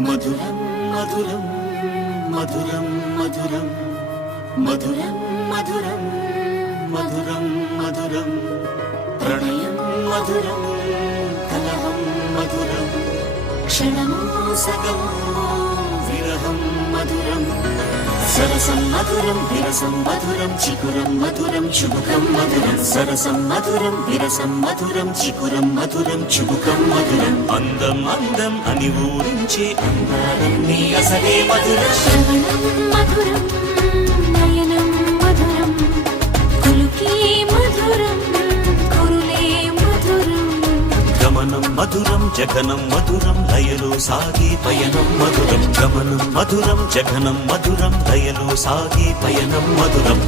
మధురం మధురం మధురం మధురం మధురం మధురం మధురం మధురం ప్రణయం మధురం కలహం మధురం క్షణమో సగమో విరహం మధురం సరసం మధురం విరసం మధురం చికురం మధురం చుబుకం మధురం సరసం మధురం విరసం మధురం చికురం మధురం చుబుకం మధురం అందం అందం అని ఊరించే అందాలన్నీ అసలే మధురం శ్రవణం మధురం నయనం మధురం కులుకి మధురం కురులే మధురం గమనం మధురం జగనం మధురం లయలో సాగే పయనం మధురం గమనం మధురం జగనం మధురం లయలో సాగే పయనం మధురం